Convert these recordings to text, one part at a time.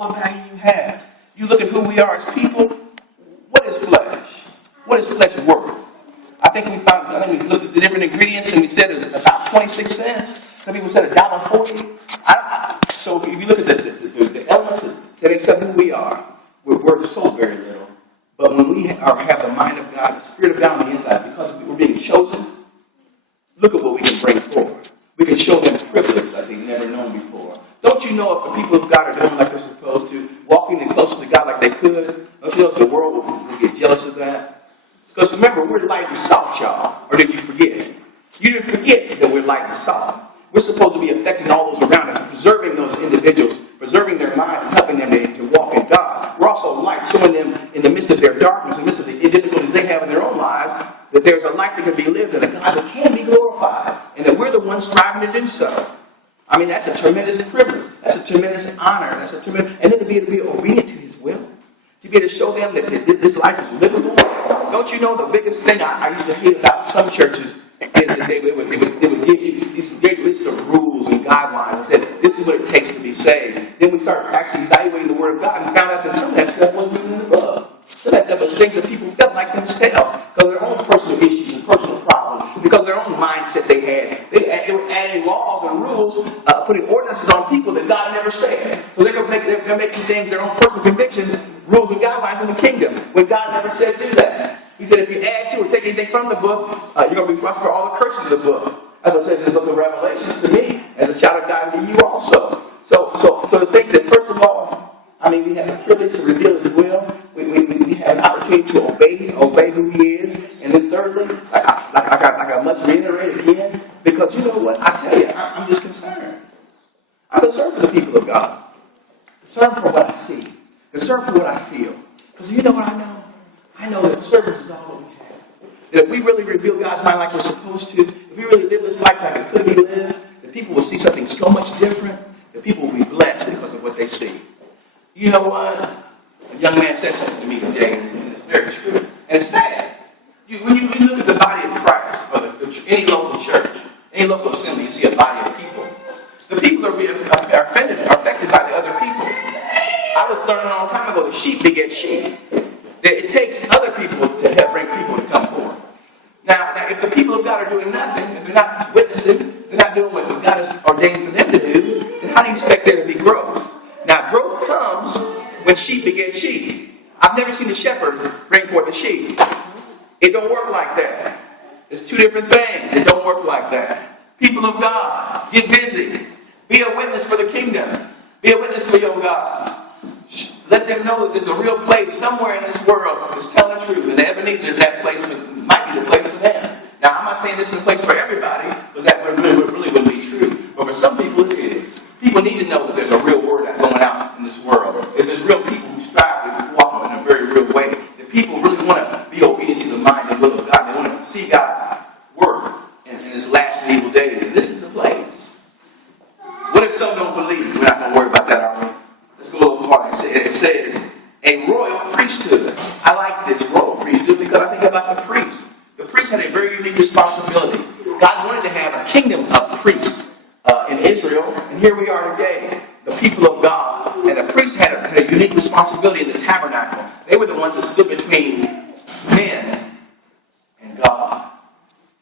all the value you have. You look at who we are as people. What is flesh? What is flesh worth? I think we looked at the different ingredients and we said it was about 26 cents. Some people said $1.40. So if you look at the elements that accept who we are, we're worth so very little. But when we have the mind of God, the Spirit of God on the inside, because we're being chosen, look at what we can bring forward. We can show them privilege like they've never known before. Don't you know if the people of God are doing like they're supposed to, walking in closer to God like they could, don't you know if the world will get jealous of that? Because remember, we're light and salt, y'all. Or did you forget? You didn't forget that we're light and salt. We're supposed to be affecting all those around us, preserving those individuals, preserving their minds, and helping them to walk in God. We're also light, showing them in the midst of their darkness, in the midst of the difficulties they have in their own lives, that there's a life that can be lived and a God that can be glorified, and that we're the ones striving to do so. I mean, that's a tremendous privilege. That's a tremendous honor. And then to be able to be obedient to His will. To be able to show them that this life is livable. Don't you know the biggest thing I used to hate about some churches is that they would give you this great list of rules and guidelines and said, this is what it takes to be saved. Then we started actually evaluating the Word of God and found out that some of that stuff wasn't even in the book. Some of that stuff was things that people felt like themselves because of their own personal issues and personal problems, because of their own mindset they had. They were adding laws and rules, putting ordinances on people that God never said. So they're going to make these things their own personal convictions, rules and guidelines in the kingdom, when God never said do that. He said if you add to or take anything from the book, you're going to be responsible for all the curses of the book. That's what it says in the book of Revelations to me, as a child of God, and to you also. So to think that, first of all, we have the privilege to reveal His will. We have an opportunity to obey who He is. And then thirdly, like I must reiterate again, because you know what? I tell you, I'm just concerned. I'm concerned for the people of God. Concerned for what I see. Concerned for what I feel. Because you know what I know? I know that service is all that we have. That if we really reveal God's mind like we're supposed to, if we really live this life like it could be lived, that people will see something so much different, that people will be blessed because of what they see. You know what? A young man said something to me today, and it's very true. And it's sad. When you look at the body of Christ, or any local church, any local assembly, you see a body of people. The people are affected by the other people. I was learning a long time ago that sheep beget sheep. That it takes other people to help bring people to come forward. Now, if the people of God are doing nothing, if they're not witnessing, they're not doing what God has ordained for them to do, then how do you expect there to be growth? Now, growth comes when sheep beget sheep. I've never seen a shepherd bring forth a sheep. It don't work like that. It's two different things. It don't work like that. People of God, get busy. Be a witness for the kingdom. Be a witness for your God. Let them know that there's a real place somewhere in this world that's telling the truth. And Ebenezer is that place, might be the place for them. Now, I'm not saying this is a place for everybody, because that really wouldn't be true. But for some people, it is. People need to know that there's a real word that's going out in this world. If there's real people who strive to walk in a very real way, that people really want to be obedient to the mind and will of God. They want to see God work in His last and evil days. And this is the place. What if some don't believe? We're not going to worry about that, are we? Let's go a little farther. It says, a royal priesthood. I like this royal priesthood because I think about the priest. The priest had a very unique responsibility. God wanted to have a kingdom of priests in Israel, and here we are today, the people of God. And the priests had a unique responsibility in the tabernacle. They were the ones that stood between men and God.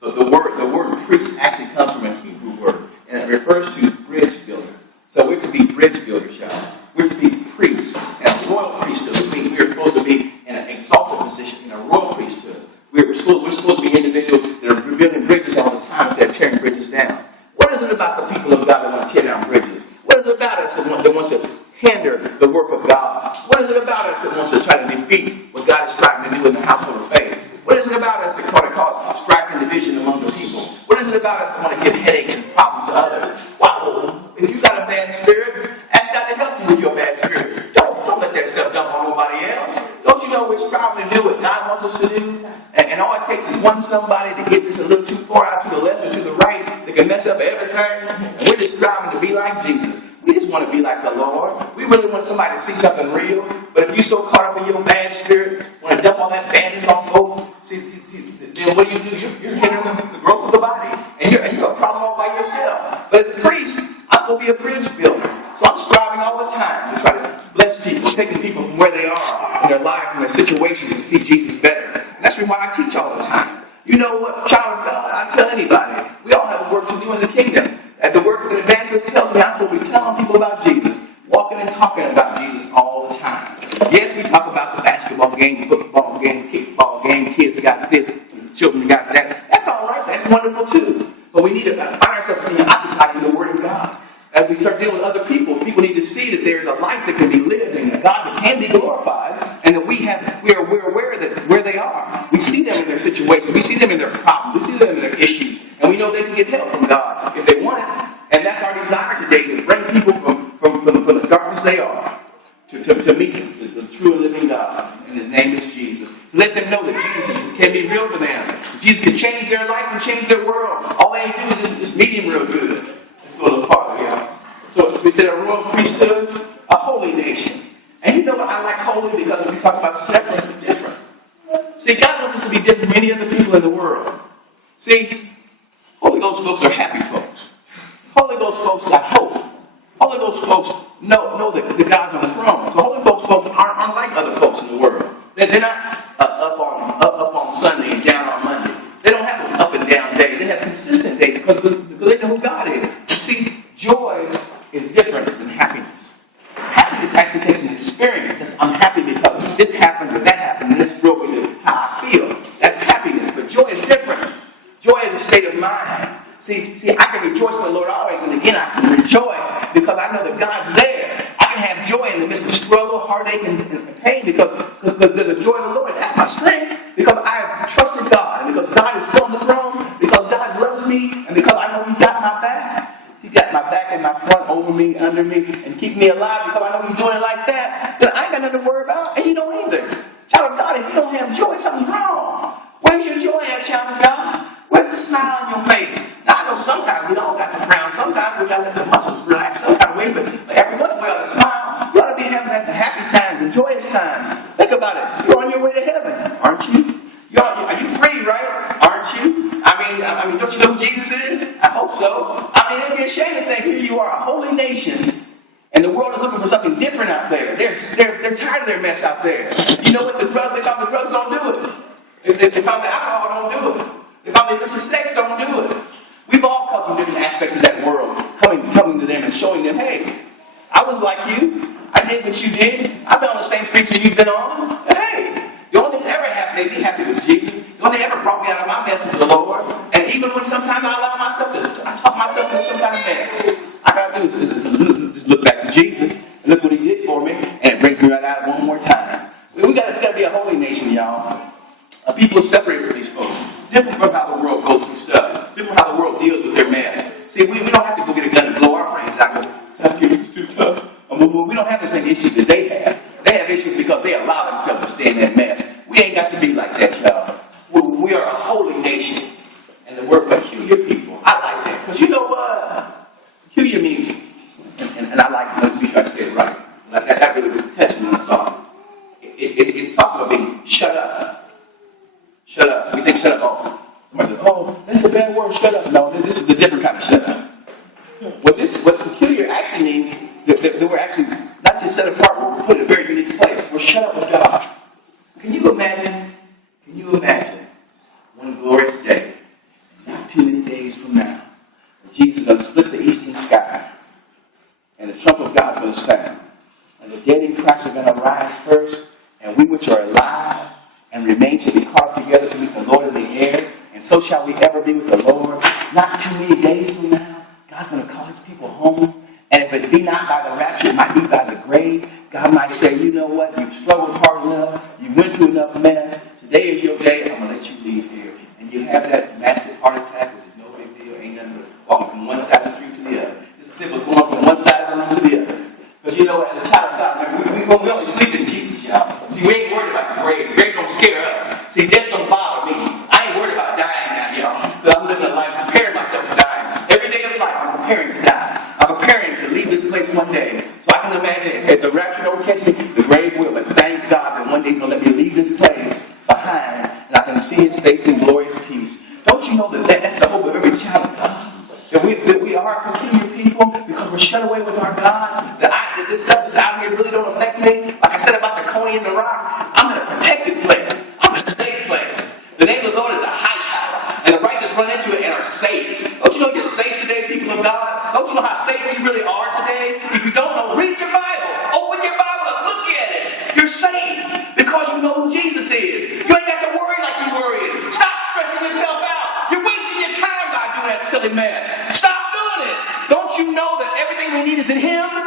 The word priest actually comes from a Hebrew word, and it refers to bridge builder. So we're to be bridge builders, y'all. We're to be priests and a royal priesthood, which means we're supposed to be in an exalted position in a royal priesthood. We're supposed to be individuals that are building bridges all the time instead of tearing bridges down. What is it about the people of God that want to tear down bridges? What is it about us that wants to hinder the work of God? What is it about us that wants to try to defeat what God is striving to do in the household of faith? What is it about us that cause strife and division among the people? What is it about us that want to give headaches and problems to others? Wow, if you've got a bad spirit, ask God to help you with your bad spirit. Don't let that stuff dump on nobody else. Don't you know we're striving to do what God wants us to do? And all it takes is one somebody to get just a little too far out to the left or to the right that can mess up everything. And we're just striving to be like Jesus. We just want to be like the Lord. We really want somebody to see something real. But if you're so caught up in your bad spirit, want to dump all that badness on folks, then what do? You're hindering the growth of the body. And you're a problem all by yourself. But as a priest, I'm going to be a bridge builder. So I'm striving all the time to try to bless bless people, taking people from where they are in their life, from their situations, to see Jesus better. And that's why I teach all the time. You know what, child of God, I tell anybody, we all have work to do in the kingdom. At the work of an evangelist tells me, I'm supposed to be telling people about Jesus, walking and talking about Jesus all the time. Yes, we talk about the basketball game, football game, kickball game, kids got this, children got that. That's all right, that's wonderful too. But we need to find ourselves being occupied in the Word of God. As we start dealing with other people, people need to see that there's a life that can be lived and a God that can be glorified, and that we're aware that where they are. We see them in their situations, we see them in their problems, we see them in their issues, and we know they can get help from God if they want it. And that's our desire today, to bring people from the darkness they are to meet the true and living God, and His name is Jesus. To let them know that Jesus can be real for them. Jesus can change their life and change their world. All they do is just meet Him real good. Let's go a little farther, yeah. So we said a royal priesthood, a holy nation. And you know what? I like holy because we talk about separate and different. See, God wants us to be different from any other people in the world. See, Holy Ghost folks are happy folks. Holy Ghost folks got hope. Holy Ghost folks know that God's on the throne. So Holy Ghost folks aren't like other folks in the world. They're not up on Sunday and down on Monday. They don't have up and down days. They have consistent days because they know who God is. See, joy is different than happiness. Happiness actually takes an experience. It's, I'm happy because this happened or that happened, and this broke into how I feel. That's happiness. But joy is different. Joy is a state of mind. See, I can rejoice in the Lord always, and again I can rejoice because I know that God's there. I can have joy in the midst of struggle, heartache, and pain because the joy of the Lord, that's my strength. Because I have trusted God, and because God is still on the throne, because God loves me, and because I know He got my back. He got my back and my front, over me, under me, and keep me alive because I know He's doing it like that. Then I ain't got nothing to worry about, and you don't either. Child of God, if you don't have joy, something's wrong. Where's your joy at, child of God? Where's the smile on your face? Now, I know sometimes we all got to frown. Sometimes we got to let the muscles relax some kind of way, but every once in a while, to smile. You ought to be having the happy times and joyous times. Think about it. You're on your way to heaven, aren't you? Are you free, right? Aren't you? I mean, don't you know who Jesus is? I hope so. I mean, it'd be a shame to think here you are, a holy nation, and the world is looking for something different out there. They're tired of their mess out there. You know what? The drugs don't do it. They call the alcohol don't do it. They call the illicit sex don't do it. We've all come from different aspects of that world, coming to them and showing them, hey, I was like you. I did what you did. I've been on the same streets that you've been on. And hey, the only thing that ever happened made me happy was Jesus. The only thing that ever brought me out of my mess was the Lord. And even when sometimes I allow myself I talk myself into some kind of mess, I gotta do is just look back to Jesus and look what He did for me, and it brings me right out one more time. We gotta be a holy nation, y'all. People are separated from these folks. Different from how the world goes through stuff. Different from how the world deals with their mess. See, we don't have to go get a gun and blow our brains out because tough kids is too tough. We don't have the same issues that they have. They have issues because they allow themselves to stay in that mess. We ain't got to be like that, y'all. We are a holy nation. And the word peculiar people, I like that. Because you know what? Peculiar means, and I like, let me try to say it right. Like that really touched me when I saw it. It talks about being shut up. Shut up. We think shut up. Oh, somebody says, oh, that's a bad word, shut up. No, this is a different kind of shut up. What peculiar actually means, that we're actually not just set apart, but we're put in a very unique place. We're shut up with God. Can you imagine one glorious day, not too many days from now, Jesus is going to split the eastern sky, and the trump of God's going to sound, and the dead in Christ are going to rise first, and we which are alive and remain shall be caught up together to meet the Lord in the air, and so shall we ever be with the Lord. Not too many days from now, God's going to call His people home, and if it be not by the rapture, it might be by the grave. God might say, you know what, you've struggled hard enough, you went through enough mess, today is your day, I'm going to let you leave here. And you have that massive heart attack, which is no big deal, ain't nothing but walking from one side of the street to the other. It's as simple as going from one side of the room to the other. Because you know, as a child of God, we only sleep in Jesus, y'all. See, we ain't worried about the grave. The grave don't scare us. See, death don't bother me. I ain't worried about dying now, y'all. Because I'm living a life, preparing myself to die. Every day of life, I'm preparing to die. I'm preparing to leave this place one day. So I can imagine if the rapture don't catch me, the grave will. But thank God that one day He's going to let me leave this place behind, and I can see His face in glorious peace. Don't you know that that's the hope of every child of God? That we are a peculiar people because we're shut away with our God. That this stuff that's out here really don't affect me. Like I said about the Coney and the Rock, I'm in a protected place. I'm in a safe place. The name of the Lord is a high tower, and the righteous run into it and are safe. Don't you know you're safe today, people of God? Don't you know how safe you really are today? If you don't know, read your Bible. Open your Bible and look at it. You're safe because you know who Jesus is. You ain't got to worry like you're worrying. Stop stressing yourself out. You're wasting your time by doing that silly mess. Stop doing it. Don't you know that everything we need is in Him?